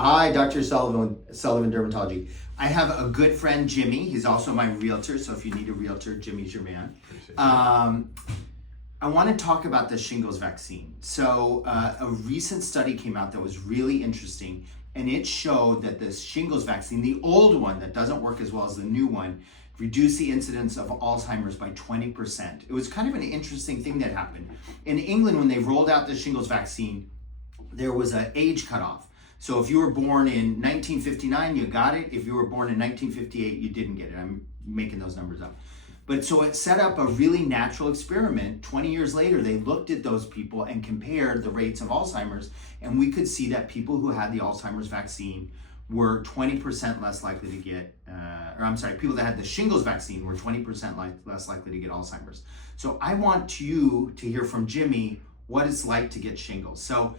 Hi, Dr. Sullivan Dermatology. I have a good friend, Jimmy. He's also my realtor, so if you need a realtor, Jimmy's your man. I want to talk about the shingles vaccine. So a recent study came out that was really interesting, and it showed that the shingles vaccine, the old one that doesn't work as well as the new one, reduced the incidence of Alzheimer's by 20%. It was kind of an interesting thing that happened. In England, when they rolled out the shingles vaccine, there was an age cutoff. So if you were born in 1959, you got it. If you were born in 1958, you didn't get it. I'm making those numbers up. But so it set up a really natural experiment. 20 years later, they looked at those people and compared the rates of Alzheimer's, and we could see that people who had the Alzheimer's vaccine were 20% less likely to get, people that had the shingles vaccine were 20% less likely to get Alzheimer's. So I want you to hear from Jimmy what it's like to get shingles. So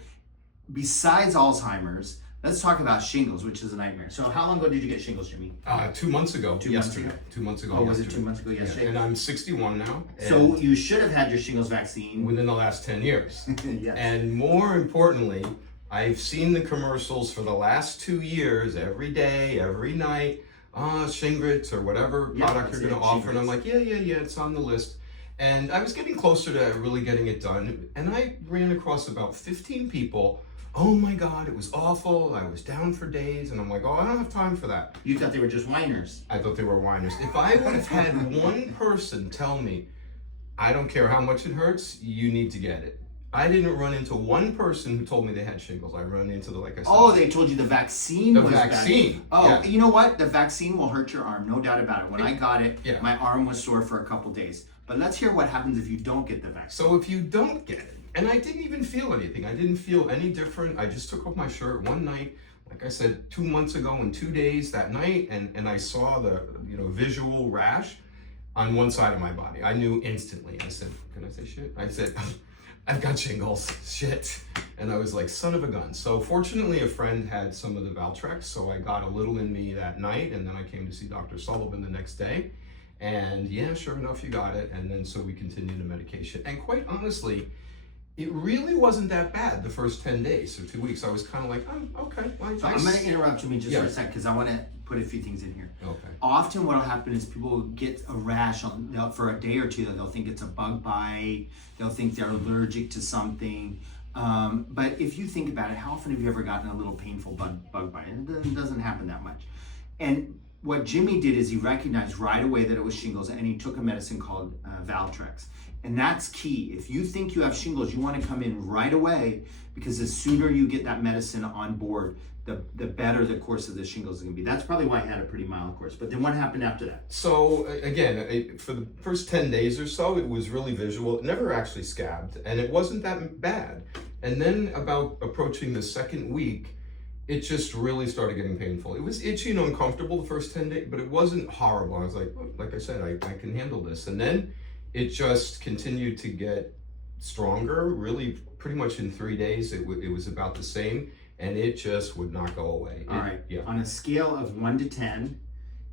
besides Alzheimer's, let's talk about shingles, which is a nightmare. So how long ago did you get shingles, Jimmy? 2 months ago. 2 months ago? 2 months ago. Oh, was it 2 months ago? Yesterday? Yeah. And I'm 61 now. So you should have had your shingles vaccine within the last 10 years. Yes. And more importantly, I've seen the commercials for the last 2 years, every day, every night, Shingrix or whatever product you're going to offer. And I'm like, yeah, it's on the list. And I was getting closer to really getting it done. And I ran across about 15 people. Oh my God, it was awful. I was down for days. And I'm like, I don't have time for that. You thought they were just whiners. I thought they were whiners. If I would have had one person tell me, I don't care how much it hurts, you need to get it. I didn't run into one person who told me they had shingles. I ran into like I said. Oh, they told you the vaccine was bad. Oh, yeah. You know what? The vaccine will hurt your arm, no doubt about it. When I got it, my arm was sore for a couple days. But let's hear what happens if you don't get the vaccine. So if you don't get it, and I didn't even feel anything. I didn't feel any different. I just took off my shirt one night, like I said, 2 months ago in 2 days that night, and I saw the visual rash on one side of my body. I knew instantly. I said, can I say shit? I said, I've got shingles, shit. And I was like, son of a gun. So fortunately, a friend had some of the Valtrex, so I got a little in me that night, and then I came to see Dr. Sullivan the next day. And yeah, sure enough, you got it. And then so we continued the medication. And quite honestly, it really wasn't that bad the first 10 days or 2 weeks. I was kind of like, oh, okay. Well, so I'm going to interrupt you just for a sec because I want to put a few things in here. Okay. Often what will happen is people will get a rash for a day or two. They'll think it's a bug bite. They'll think they're allergic to something. But if you think about it, how often have you ever gotten a little painful bug bite? It doesn't happen that much. And what Jimmy did is he recognized right away that it was shingles, and he took a medicine called Valtrex. And that's key. If you think you have shingles, you want to come in right away, because the sooner you get that medicine on board, the better the course of the shingles is going to be. That's probably why I had a pretty mild course. But then what happened after that? So again, for the first 10 days or so, it was really visual. It never actually scabbed, and it wasn't that bad. And then about approaching the second week, it just really started getting painful. It was itchy and uncomfortable the first 10 days, but it wasn't horrible. I was like I said, I can handle this. And then it just continued to get stronger, really pretty much in 3 days. It was about the same, and it just would not go away. All right. Yeah. On a scale of 1 to 10,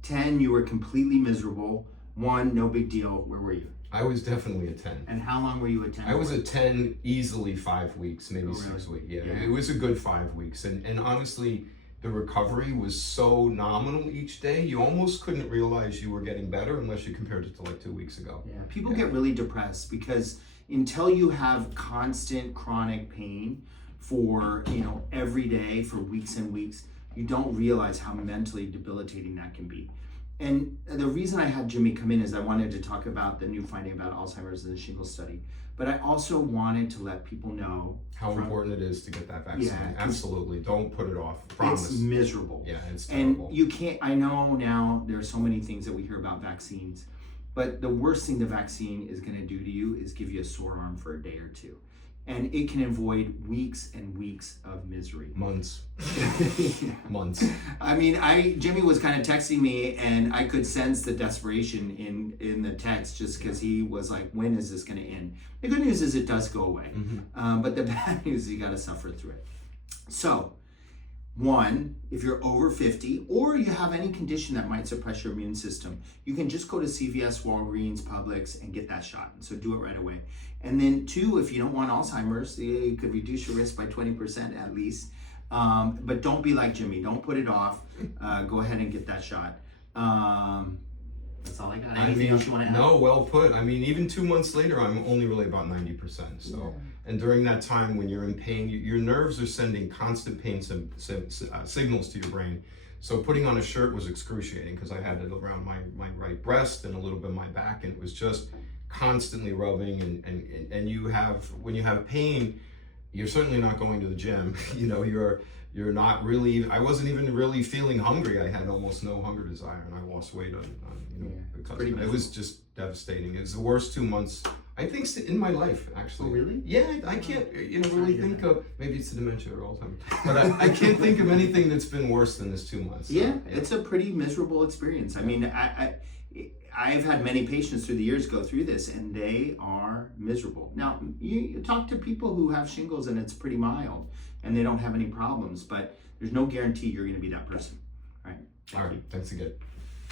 10, you were completely miserable. 1, no big deal. Where were you? I was definitely a 10. And how long were you a 10? I was a 10 easily 5 weeks, maybe 6 weeks. Yeah, it was a good 5 weeks. And honestly, the recovery was so nominal each day, you almost couldn't realize you were getting better unless you compared it to like 2 weeks ago. Yeah, people get really depressed because until you have constant chronic pain for, every day for weeks and weeks, you don't realize how mentally debilitating that can be. And the reason I had Jimmy come in is I wanted to talk about the new finding about Alzheimer's and the shingles study. But I also wanted to let people know how important it is to get that vaccine. Yeah, absolutely. Don't put it off. Promise. It's miserable. Yeah, it's terrible. And you can't, I know now there are so many things that we hear about vaccines, but the worst thing the vaccine is going to do to you is give you a sore arm for a day or two. And it can avoid weeks and weeks of misery. Months. Yeah. Months. I mean, Jimmy was kind of texting me, and I could sense the desperation in the text, just because he was like, when is this going to end? The good news is it does go away. Mm-hmm. But the bad news is you got to suffer through it. So, 1, if you're over 50 or you have any condition that might suppress your immune system, you can just go to CVS, Walgreens, Publix, and get that shot. So do it right away. And then 2, if you don't want Alzheimer's, you could reduce your risk by 20% at least. But don't be like Jimmy. Don't put it off. Go ahead and get that shot. That's all I got. Anything else you want to add? No, well put. I mean, even 2 months later, I'm only really about 90%. So, and during that time when you're in pain, your nerves are sending constant pain signals to your brain. So putting on a shirt was excruciating because I had it around my right breast and a little bit of my back, and it was just constantly rubbing. And you have, when you have pain, you're certainly not going to the gym. You know, you're not really, I wasn't even really feeling hungry. I had almost no hunger desire, and I lost weight because of it. It was just devastating. It was the worst 2 months, I think, in my life, actually. Oh, really? Yeah, I can't, really think of, maybe it's the dementia or Alzheimer's, but I can't think of anything that's been worse than this 2 months. Yeah, it's a pretty miserable experience. I mean, I've had many patients through the years go through this, and they are miserable. Now, you talk to people who have shingles and it's pretty mild and they don't have any problems, but there's no guarantee you're going to be that person, right? All right, thanks again.